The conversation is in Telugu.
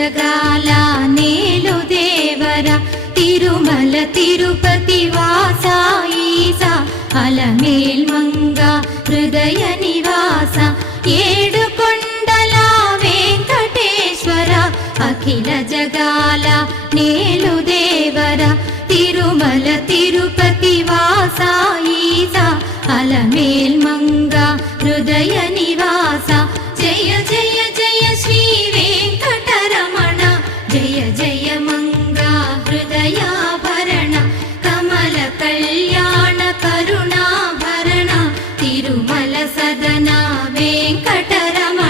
జగాల నేలు దేవర తిరుమల తిరుపతి వాస ఈసా అలమేల్ మంగ హృదయ నివాస ఏడు కొండల వెంకటేశ్వర అఖిల జగాల నేలు దేవర తిరుమల తిరుపతి వాస ఈసా అలమేల్ మంగ హృదయ నివాస జయ జయ జయ శ్రీ వెంకటరమణ జయ జయ మంగ హృదయాభరణ కమల కళ్యాణ కరుణాభరణ తిరుమల సదన వెంకటరమణ